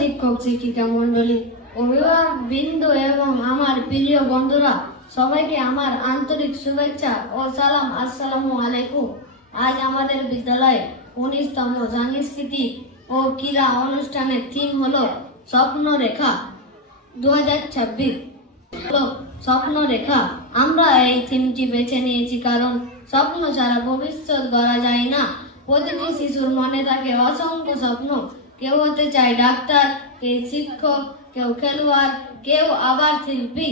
শিক্ষক শিক্ষিকা মণ্ডলী, অভিভাবক বৃন্দ এবং আমার প্রিয় বন্ধুরা, সবাইকে আমার আন্তরিক শুভেচ্ছা ও সালাম। আসসালামু আলাইকুম। আজ আমাদের বিদ্যালয়ে 19তম সাংস্কৃতিক ও ক্রীড়া অনুষ্ঠানের থিম হলো স্বপ্ন রেখা 2026। স্বপ্ন রেখা। আমরা এই থিমটি বেছে নিয়েছি কারণ স্বপ্ন ছাড়া ভবিষ্যৎ গড়া যায় না। প্রতিটি শিশুর মনে থাকে অসংখ্য স্বপ্ন। কেউ হতে চায় ডাক্তার, কেউ শিক্ষক, কেউ খেলোয়াড়, কেউ আবার শিল্পী।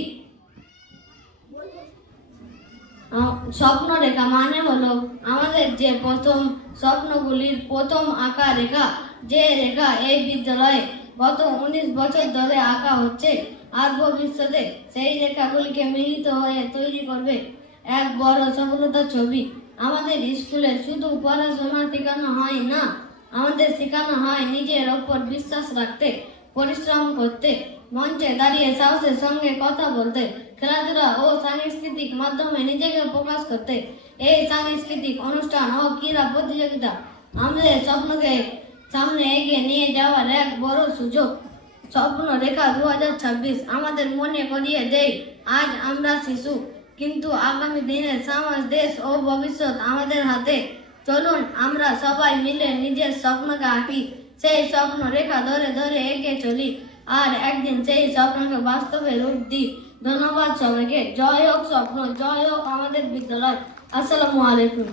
স্বপ্ন রেখা মানে হলো আমাদের যে প্রথম স্বপ্নগুলির প্রথম আঁকা রেখা, যে রেখা এই বিদ্যালয়ে গত 19 বছর ধরে আঁকা হচ্ছে, আর ভবিষ্যতে সেই রেখাগুলিকে মিলিত হয়ে তৈরি করবে এক বড় সফলতার ছবি। আমাদের স্কুলে শুধু পড়াশোনা শেখানো হয় না, আমাদের শেখানো হয় নিজের ওপর বিশ্বাস রাখতে, পরিশ্রম করতে, মঞ্চে দাঁড়িয়ে সাহসের সঙ্গে কথা বলতে, খেলাধুলা ও সাংস্কৃতিক মাধ্যমে নিজেকে প্রকাশ করতে। এই সাংস্কৃতিক অনুষ্ঠান ও ক্রীড়া প্রতিযোগিতা আমাদের স্বপ্নকে সামনে এগিয়ে নিয়ে যাওয়ার এক বড় সুযোগ। স্বপ্ন রেখা 2026 আমাদের মনে করিয়ে দেয় আজ আমরা শিশু, কিন্তু আগামী দিনের সমাজ, দেশ ও ভবিষ্যৎ আমাদের হাতে। চলুন আমরা সবাই মিলে নিজের স্বপ্নকে আঁকি, সেই স্বপ্ন রেখা ধরে ধরে এগিয়ে চলি, আর একদিন সেই স্বপ্নকে বাস্তবে রূপ দিই। ধন্যবাদ সবাইকে। জয় হোক স্বপ্ন, জয় হোক আমাদের বিদ্যালয়। আসসালামু আলাইকুম।